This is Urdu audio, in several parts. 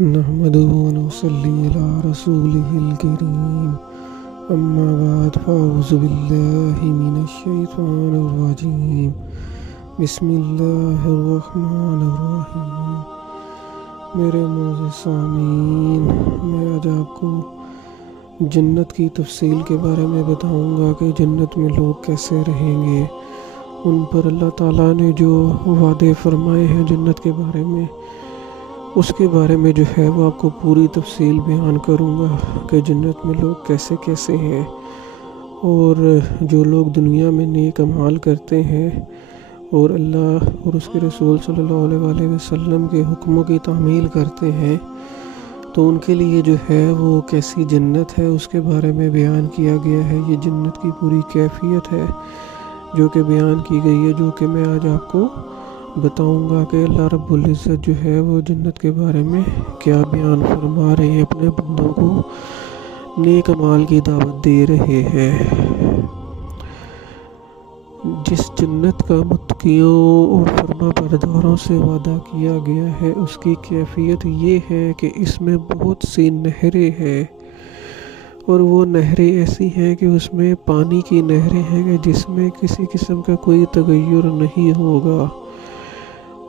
نحمده ونصلي على رسوله الكريم أما بعد فأعوذ بالله من الشيطان الرجيم بسم اللہ الرحمن الرحیم۔ میرے معزز سامعین، میں آج آپ کو جنت کی تفصیل کے بارے میں بتاؤں گا کہ جنت میں لوگ کیسے رہیں گے، ان پر اللہ تعالیٰ نے جو وعدے فرمائے ہیں جنت کے بارے میں، اس کے بارے میں جو ہے وہ آپ کو پوری تفصیل بیان کروں گا کہ جنت میں لوگ کیسے کیسے ہیں، اور جو لوگ دنیا میں نیک اعمال کرتے ہیں اور اللہ اور اس کے رسول صلی اللہ علیہ وآلہ وسلم کے حکموں کی تعمیل کرتے ہیں تو ان کے لیے جو ہے وہ کیسی جنت ہے اس کے بارے میں بیان کیا گیا ہے۔ یہ جنت کی پوری کیفیت ہے جو کہ بیان کی گئی ہے، جو کہ میں آج آپ کو بتاؤں گا کہ اللہ رب العزت جو ہے وہ جنت کے بارے میں کیا بیان فرما رہے ہیں، اپنے بندوں کو نیک اعمال کی دعوت دے رہے ہیں۔ جس جنت کا متقیوں اور فرما برداروں سے وعدہ کیا گیا ہے، اس کی کیفیت یہ ہے کہ اس میں بہت سی نہریں ہیں، اور وہ نہریں ایسی ہیں کہ اس میں پانی کی نہریں ہیں کہ جس میں کسی قسم کا کوئی تغیر نہیں ہوگا،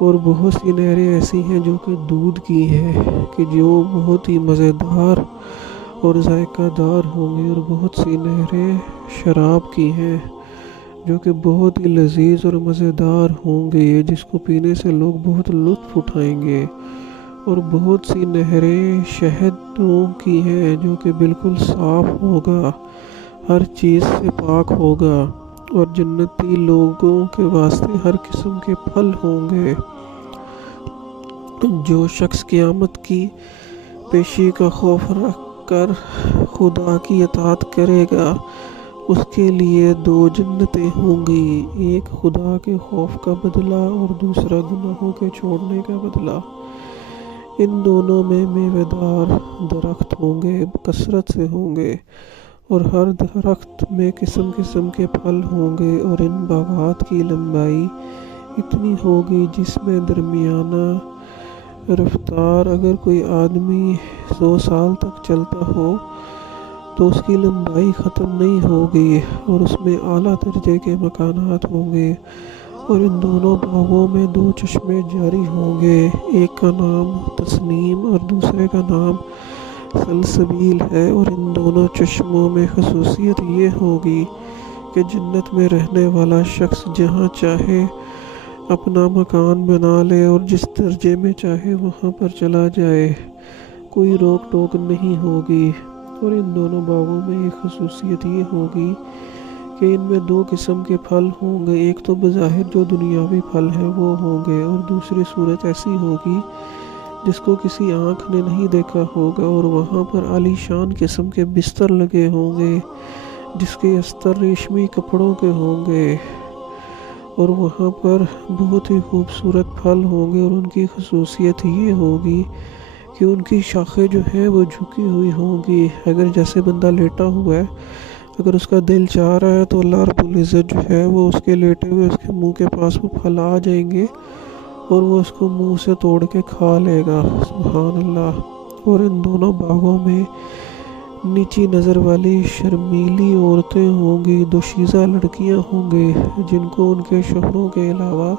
اور بہت سی نہریں ایسی ہیں جو کہ دودھ کی ہیں کہ جو بہت ہی مزیدار اور ذائقہ دار ہوں گی، اور بہت سی نہریں شراب کی ہیں جو کہ بہت ہی لذیذ اور مزیدار ہوں گے، جس کو پینے سے لوگ بہت لطف اٹھائیں گے، اور بہت سی نہریں شہدوں کی ہیں جو کہ بالکل صاف ہوگا، ہر چیز سے پاک ہوگا، اور جنتی لوگوں کے واسطے ہر قسم کے پھل ہوں گے۔ جو شخص قیامت کی پیشی کا خوف رکھ کر خدا کی اطاعت کرے گا، اس کے لیے دو جنتیں ہوں گی، ایک خدا کے خوف کا بدلہ اور دوسرا گناہوں کے چھوڑنے کا بدلہ۔ ان دونوں میں میوہ دار درخت ہوں گے، کثرت سے ہوں گے، اور ہر درخت میں قسم قسم کے پھل ہوں گے، اور ان باغات کی لمبائی اتنی ہوگی جس میں درمیانہ رفتار اگر کوئی آدمی 100 سال تک چلتا ہو تو اس کی لمبائی ختم نہیں ہوگی، اور اس میں اعلیٰ درجے کے مکانات ہوں گے، اور ان دونوں باغوں میں 2 چشمے جاری ہوں گے، ایک کا نام تسنیم اور دوسرے کا نام سلسبیل ہے، اور ان دونوں چشموں میں خصوصیت یہ ہوگی کہ جنت میں رہنے والا شخص جہاں چاہے اپنا مکان بنا لے اور جس درجے میں چاہے وہاں پر چلا جائے، کوئی روک ٹوک نہیں ہوگی۔ اور ان دونوں باغوں میں ایک خصوصیت یہ ہوگی کہ ان میں 2 قسم کے پھل ہوں گے، ایک تو بظاہر جو دنیاوی پھل ہے وہ ہوں گے، اور دوسری صورت ایسی ہوگی جس کو کسی آنکھ نے نہیں دیکھا ہوگا، اور وہاں پر عالی شان قسم کے بستر لگے ہوں گے جس کے استر ریشمی کپڑوں کے ہوں گے، اور وہاں پر بہت ہی خوبصورت پھل ہوں گے، اور ان کی خصوصیت یہ ہوگی کہ ان کی شاخیں جو ہیں وہ جھکی ہوئی ہوں گی، اگر جیسے بندہ لیٹا ہوا ہے، اگر اس کا دل چاہ رہا ہے تو اللہ رب العزت جو ہے وہ اس کے لیٹے ہوئے اس کے منہ کے پاس وہ پھل آ جائیں گے، اور وہ اس کو منہ سے توڑ کے کھا لے گا، سبحان اللہ۔ اور ان دونوں باغوں میں نیچی نظر والی شرمیلی عورتیں ہوں گی، دوشیزہ لڑکیاں ہوں گے جن کو ان کے شوہروں کے علاوہ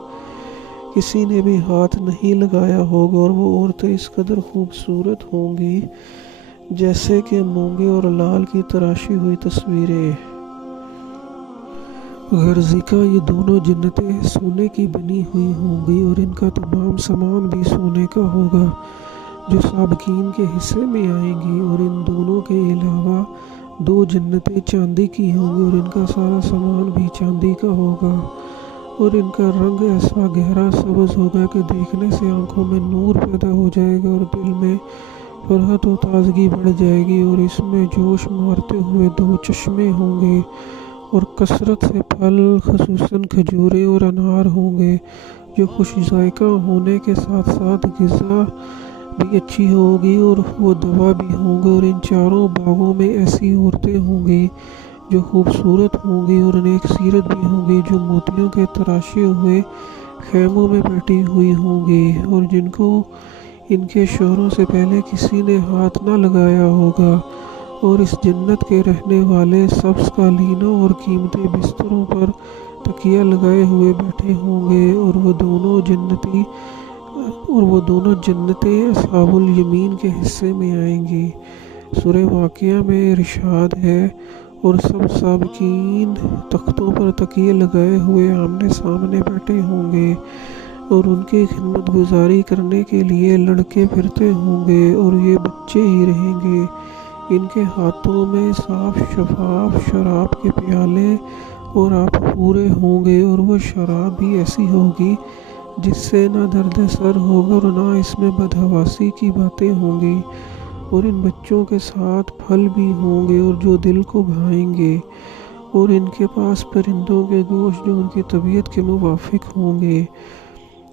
کسی نے بھی ہاتھ نہیں لگایا ہوگا، اور وہ عورتیں اس قدر خوبصورت ہوں گی جیسے کہ مونگے اور لال کی تراشی ہوئی تصویریں۔ غرضی کا یہ دونوں جنتیں سونے کی بنی ہوئی ہوں گی، اور ان کا تمام سامان بھی سونے کا ہوگا جو سابقین کے حصے میں آئیں گی، اور ان دونوں کے علاوہ 2 جنتیں چاندی کی ہوں گی، اور ان کا سارا سامان بھی چاندی کا ہوگا، اور ان کا رنگ ایسا گہرا سبز ہوگا کہ دیکھنے سے آنکھوں میں نور پیدا ہو جائے گا، اور دل میں فرحت و تازگی بڑھ جائے گی، اور اس میں جوش مارتے ہوئے 2 چشمے ہوں گے، اور کثرت سے پھل خصوصاً کھجوریں اور انار ہوں گے جو خوش ذائقہ ہونے کے ساتھ ساتھ غذا بھی اچھی ہوگی، اور وہ دوا بھی ہوں گے، اور ان چاروں باغوں میں ایسی عورتیں ہوں گی جو خوبصورت ہوں گی اور نیک سیرت بھی ہوں گی، جو موتیوں کے تراشے ہوئے خیموں میں بیٹھی ہوئی ہوں گی، اور جن کو ان کے شوہروں سے پہلے کسی نے ہاتھ نہ لگایا ہوگا، اور اس جنت کے رہنے والے سبز قالینوں اور قیمتی بستروں پر تکیہ لگائے ہوئے بیٹھے ہوں گے، اور وہ دونوں جنتیں اصحاب الیمین کے حصے میں آئیں گی۔ سورہ واقعہ میں ارشاد ہے، اور سب سابقین تختوں پر تکیے لگائے ہوئے آمنے سامنے بیٹھے ہوں گے، اور ان کی خدمت گزاری کرنے کے لیے لڑکے پھرتے ہوں گے، اور یہ بچے ہی رہیں گے۔ ان کے ہاتھوں میں صاف شفاف شراب کے پیالے اور آپ پورے ہوں گے، اور وہ شراب بھی ایسی ہوگی جس سے نہ درد سر ہوگا اور نہ اس میں بدحواسی کی باتیں ہوں گی، اور ان بچوں کے ساتھ پھل بھی ہوں گے اور جو دل کو بھائیں گے، اور ان کے پاس پرندوں کے گوشت جو ان کی طبیعت کے موافق ہوں گے،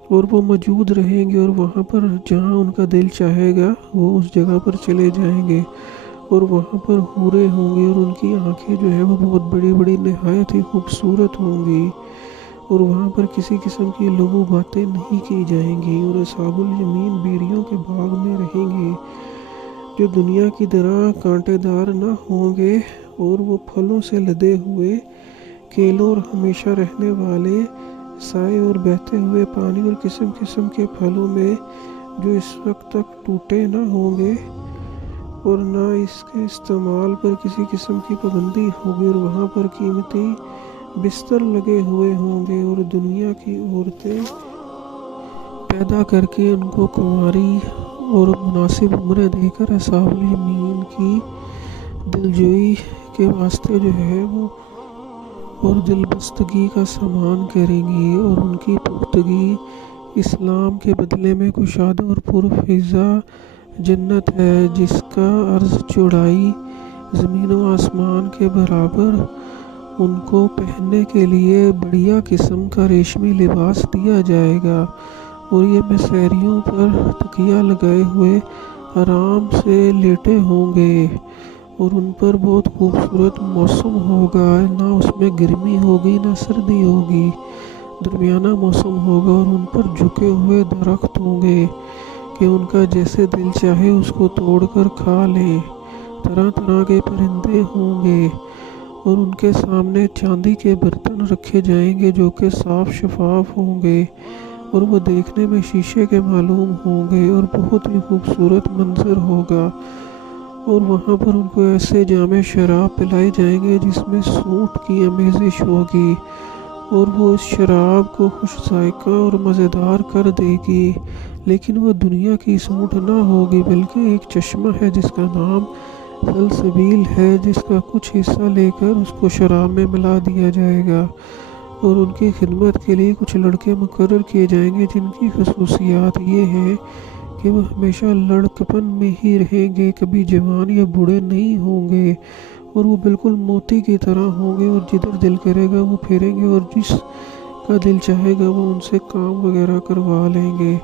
اور وہ موجود رہیں گے، اور وہاں پر جہاں ان کا دل چاہے گا وہ اس جگہ پر چلے جائیں گے، اور وہاں پر حوریں ہوں گی، اور ان کی آنکھیں جو ہے وہ بہت بڑی بڑی نہایت ہی خوبصورت ہوں گی، اور وہاں پر کسی قسم کی لغو باتیں نہیں کی جائیں گی، اور اصحاب الیمین بیریوں کے باغ میں رہیں گے جو دنیا کی طرح کانٹے دار نہ ہوں گے، اور وہ پھلوں سے لدے ہوئے کیلوں اور ہمیشہ رہنے والے سائے اور بہتے ہوئے پانی اور قسم قسم کے پھلوں میں جو اس وقت تک ٹوٹے نہ ہوں گے، اور نہ اس کے استعمال پر کسی قسم کی پابندی ہوگی، اور وہاں پر قیمتی بستر لگے ہوئے ہوں گے، اور دنیا کی عورتیں پیدا کر کے ان کو کنواری اور مناسب عمریں دے کر اصحاب الیمین کی دلجوئی کے واسطے جو ہے وہ اور دل بستگی کا سامان کریں گی، اور ان کی پختگی اسلام کے بدلے میں کشادہ اور پرفضا جنت ہے، جس کا عرض چوڑائی زمین و آسمان کے برابر، ان کو پہننے کے لیے بڑھیا قسم کا ریشمی لباس دیا جائے گا، اور یہ مسیریوں پر تکیہ لگائے ہوئے آرام سے لیٹے ہوں گے، اور ان پر بہت خوبصورت موسم ہوگا، نہ اس میں گرمی ہوگی نہ سردی ہوگی، درمیانہ موسم ہوگا، اور ان پر جھکے ہوئے درخت ہوں گے کہ ان کا جیسے دل چاہے اس کو توڑ کر کھا لیں، طرح طرح کے پرندے ہوں گے، اور ان کے سامنے چاندی کے برتن رکھے جائیں گے جو کہ صاف شفاف ہوں گے، اور وہ دیکھنے میں شیشے کے معلوم ہوں گے، اور بہت ہی خوبصورت منظر ہوگا، اور وہاں پر ان کو ایسے جام شراب پلائے جائیں گے جس میں سونٹ کی آمیزش ہوگی، اور وہ اس شراب کو خوش ذائقہ اور مزیدار کر دے گی، لیکن وہ دنیا کی سونٹ نہ ہوگی بلکہ ایک چشمہ ہے جس کا نام سلسبیل ہے، جس کا کچھ حصہ لے کر اس کو شراب میں ملا دیا جائے گا، اور ان کی خدمت کے لیے کچھ لڑکے مقرر کیے جائیں گے جن کی خصوصیات یہ ہیں کہ وہ ہمیشہ لڑکپن میں ہی رہیں گے، کبھی جوان یا بوڑھے نہیں ہوں گے، اور وہ بالکل موتی کی طرح ہوں گے، اور جدھر دل کرے گا وہ پھریں گے، اور جس کا دل چاہے گا وہ ان سے کام وغیرہ کروا لیں گے۔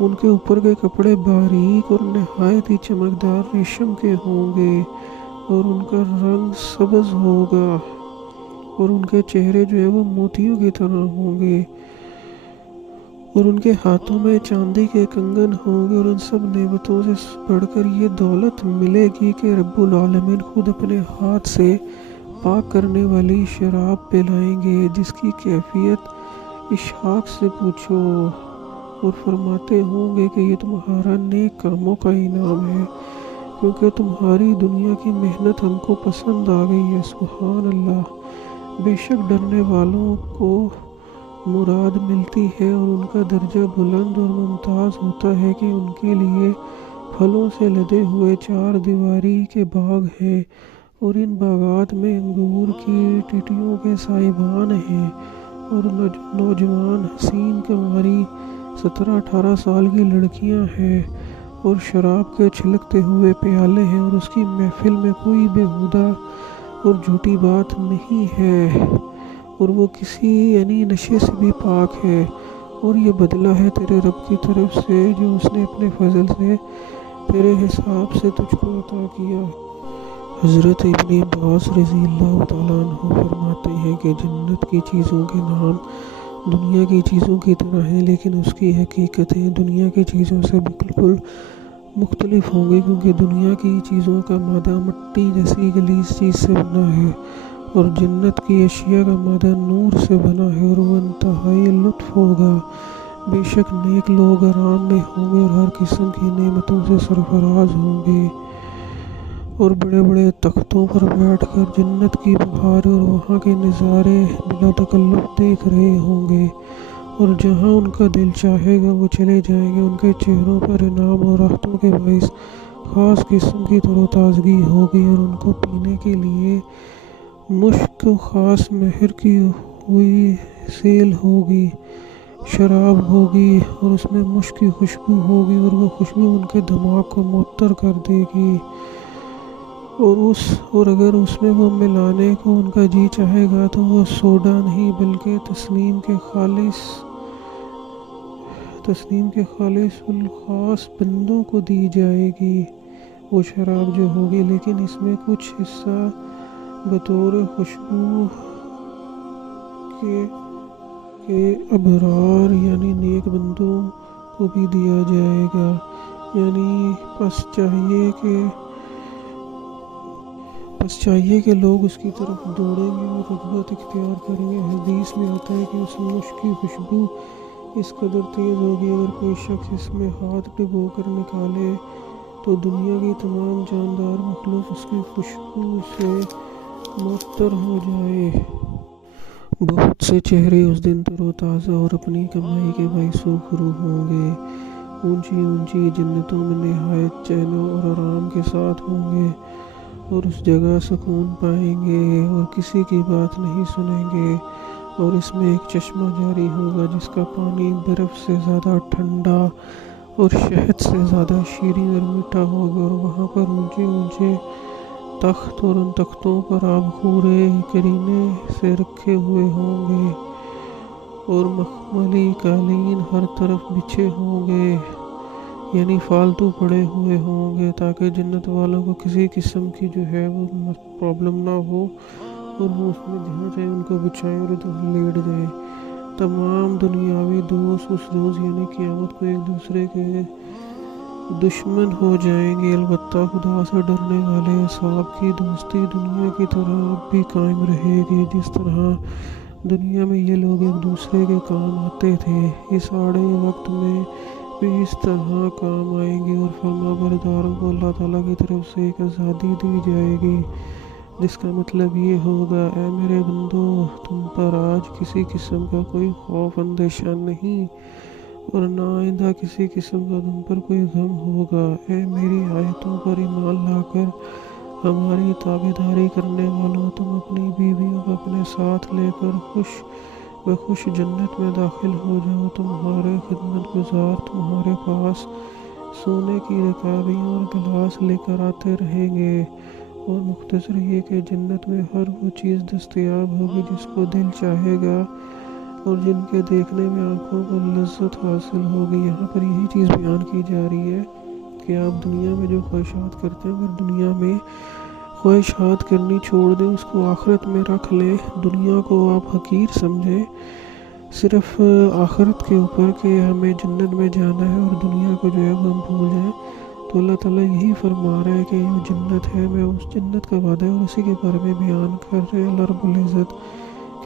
ان کے اوپر کے کپڑے باریک اور نہایت ہی چمکدار ریشم کے ہوں گے، اور ان کا رنگ سبز ہوگا، اور ان کے چہرے جو ہے وہ موتیوں کی طرح ہوں گے، اور ان کے ہاتھوں میں چاندی کے کنگن ہوں گے، اور ان سب نعمتوں سے بڑھ کر یہ دولت ملے گی کہ رب العالمین خود اپنے ہاتھ سے پاک کرنے والی شراب پلائیں گے جس کی کیفیت اشحاق سے پوچھو، اور فرماتے ہوں گے کہ یہ تمہارا نیک کاموں کا انعام ہے کیونکہ تمہاری دنیا کی محنت ہم کو پسند آ گئی ہے۔ سبحان اللہ، بے شک ڈرنے والوں کو مراد ملتی ہے، اور ان کا درجہ بلند اور ممتاز ہوتا ہے کہ ان کے لیے پھلوں سے لدے ہوئے 4 دیواری کے باغ ہیں، اور ان باغات میں انگور کی ٹیٹیوں کے سائبان ہیں، اور نوجوان حسین کنواری 17-18 سال کی لڑکیاں ہیں، اور شراب کے چھلکتے ہوئے پیالے ہیں، اور اس کی محفل میں کوئی بیہودہ اور جھوٹی بات نہیں ہے، اور وہ کسی نشے سے بھی پاک ہے، اور یہ بدلہ ہے تیرے رب کی طرف سے جو اس نے اپنے فضل سے تیرے حساب سے تجھ کو عطا کیا۔ حضرت ابن عباس رضی اللہ تعالیٰ عنہ فرماتے ہیں کہ جنت کی چیزوں کے نام دنیا کی چیزوں کی طرح ہیں، لیکن اس کی حقیقتیں دنیا کی چیزوں سے بالکل مختلف ہوں گی، کیونکہ دنیا کی چیزوں کا مادہ مٹی جیسی غلیظ چیز سے بنا ہے، اور جنت کی اشیاء کا مادہ نور سے بنا ہے، اور وہ انتہائی لطف ہوگا۔ بے شک نیک لوگ آرام میں ہوں گے اور ہر قسم کی نعمتوں سے سرفراز ہوں گے، اور بڑے بڑے تختوں پر بیٹھ کر جنت کی بہار اور وہاں کے نظارے بلا تکلف دیکھ رہے ہوں گے، اور جہاں ان کا دل چاہے گا وہ چلے جائیں گے۔ ان کے چہروں پر انعام اور راحتوں کے باعث خاص قسم کی تر و تازگی ہوگی، اور ان کو پینے کے لیے مشک و خاص مہر کی ہوئی سیل ہوگی، شراب ہوگی، اور اس میں مشک کی خوشبو ہوگی، اور وہ خوشبو ان کے دماغ کو معطر کر دے گی، اور اگر اس میں وہ ملانے کو ان کا جی چاہے گا تو وہ سوڈا نہیں بلکہ تسنیم کے خالص الخاص بندوں کو دی جائے گی وہ شراب جو ہوگی، لیکن اس میں کچھ حصہ بطور خوشبو کے ابرار یعنی نیک بندوں کو بھی دیا جائے گا، یعنی پس چاہیے کہ لوگ اس کی طرف دوڑیں گے اور رغبت اختیار کریں گے۔ حدیث میں آتا ہے کہ اس مشک کی خوشبو اس قدر تیز ہوگی، اگر کوئی شخص اس میں ہاتھ ڈبو کر نکالے تو دنیا کی تمام جاندار مخلوق اس کی خوشبو سے معطر ہو جائے۔ بہت سے چہرے اس دن تر و تازہ اور اپنی کمائی کے باعث سرخرو ہوں گے، اونچی اونچی جنتوں میں نہایت چین اور آرام کے ساتھ ہوں گے، اور اس جگہ سکون پائیں گے اور کسی کی بات نہیں سنیں گے، اور اس میں ایک چشمہ جاری ہوگا جس کا پانی برف سے زیادہ ٹھنڈا اور شہد سے زیادہ شیریں اور میٹھا ہوگا، اور وہاں پر اونچے اونچے تخت، اور ان تختوں پر آب خورے کرینے سے رکھے ہوئے ہوں گے، اور مخملی قالین ہر طرف بچھے ہوں گے، یعنی فالتو پڑے ہوئے ہوں گے، تاکہ جنت والوں کو کسی قسم کی جو ہے وہ پرابلم نہ ہو، اور وہ اس میں جہاں چاہے ان کو بچھائیں اور ادھر لیٹ جائیں۔ تمام دنیاوی دوست اس روز یعنی قیامت کو ایک دوسرے کے دشمن ہو جائیں گے، البتہ خدا سے ڈرنے والے اصحاب کی دوستی دنیا کی طرح اب بھی قائم رہے گی، جس طرح دنیا میں یہ لوگ ایک دوسرے کے کام آتے تھے، اس آڑے وقت میں بھی اس طرح کام آئیں گے، اور فرما برداروں کو اللہ تعالیٰ کی طرف سے ایک آزادی دی جائے گی، جس کا مطلب یہ ہوگا: اے میرے بندو، تم پر آج کسی قسم کا کوئی خوف اندیشہ نہیں، اور نہ آئندہ کسی قسم کا تم پر کوئی غم ہوگا۔ اے میری آیتوں پر ایمان لا کر ہماری تابعداری کرنے والوں، تم اپنی بیویوں کو اپنے ساتھ لے کر خوش بخوش جنت میں داخل ہو جاؤ۔ تمہارے خدمت گزار تمہارے پاس سونے کی رکابیں اور گلاس لے کر آتے رہیں گے، اور مختصر یہ کہ جنت میں ہر وہ چیز دستیاب ہوگی جس کو دل چاہے گا، اور جن کے دیکھنے میں آنکھوں کو لذت حاصل ہوگی۔ یہاں پر یہی چیز بیان کی جا رہی ہے کہ آپ دنیا میں جو خواہشات کرتے ہیں، اگر دنیا میں خواہشات کرنی چھوڑ دیں، اس کو آخرت میں رکھ لیں، دنیا کو آپ حقیر سمجھیں، صرف آخرت کے اوپر کہ ہمیں جنت میں جانا ہے، اور دنیا کو جو ہے وہ ہم بھول جائیں، تو اللہ تعالیٰ یہی فرما رہا ہے کہ یہ جنت ہے، میں اس جنت کا وعدہ ہے اور اسی کے بارے میں بیان کر رہے ہیں اللہ رب العزت،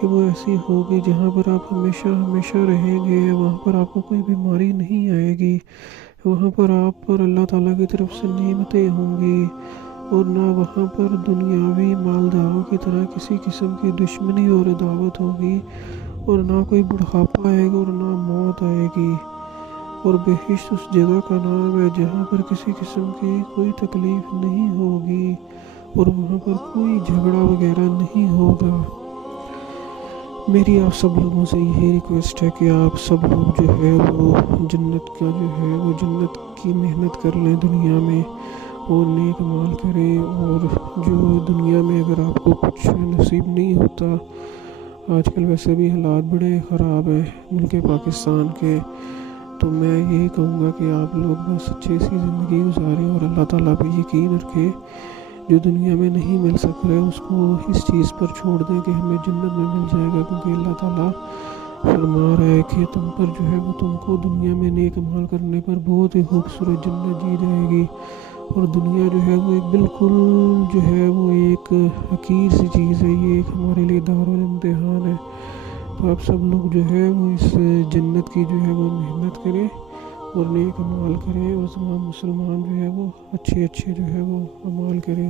کہ وہ ایسی ہوگی جہاں پر آپ ہمیشہ رہیں گے، وہاں پر آپ کو کوئی بیماری نہیں آئے گی، وہاں پر آپ پر اللہ تعالیٰ کی طرف سے نعمتیں ہوں گی، اور نہ وہاں پر دنیاوی مالداروں کی طرح کسی قسم کی دشمنی اور عداوت ہوگی، اور نہ کوئی بڑھاپا آئے گا اور نہ موت آئے گی، اور بہشت اس جگہ کا نام ہے جہاں پر کسی قسم کی کوئی تکلیف نہیں ہوگی، اور وہاں پر کوئی جھگڑا وغیرہ نہیں ہوگا۔ میری آپ سب لوگوں سے یہی ریکویسٹ ہے کہ آپ سب لوگ جو ہے وہ جنت کا جو ہے وہ جنت کی محنت کر لیں دنیا میں، اور نیک مال کریں، اور جو دنیا میں اگر آپ کو کچھ نصیب نہیں ہوتا، آج کل ویسے بھی حالات بڑے خراب ہیں ملک پاکستان کے، تو میں یہی کہوں گا کہ آپ لوگ بس اچھی سی زندگی گزاریں، اور اللہ تعالیٰ پہ یقین رکھیں، جو دنیا میں نہیں مل سک رہے اس کو اس چیز پر چھوڑ دیں کہ ہمیں جنت میں مل جائے گا، کیونکہ اللہ تعالیٰ فرما رہا ہے کہ تم پر جو ہے وہ تم کو دنیا میں نیک عمل کرنے پر بہت ہی خوبصورت جنت دی جائے گی، اور دنیا جو ہے وہ ایک بالکل جو ہے وہ ایک حقیر سی چیز ہے، یہ ایک ہمارے لیے دارالامتحان ہے۔ تو آپ سب لوگ جو ہے وہ اس جنت کی جو ہے وہ محنت کریں اور نیک اعمال کریں، اور تمام مسلمان جو ہے وہ اچھے جو ہے وہ اعمال کریں۔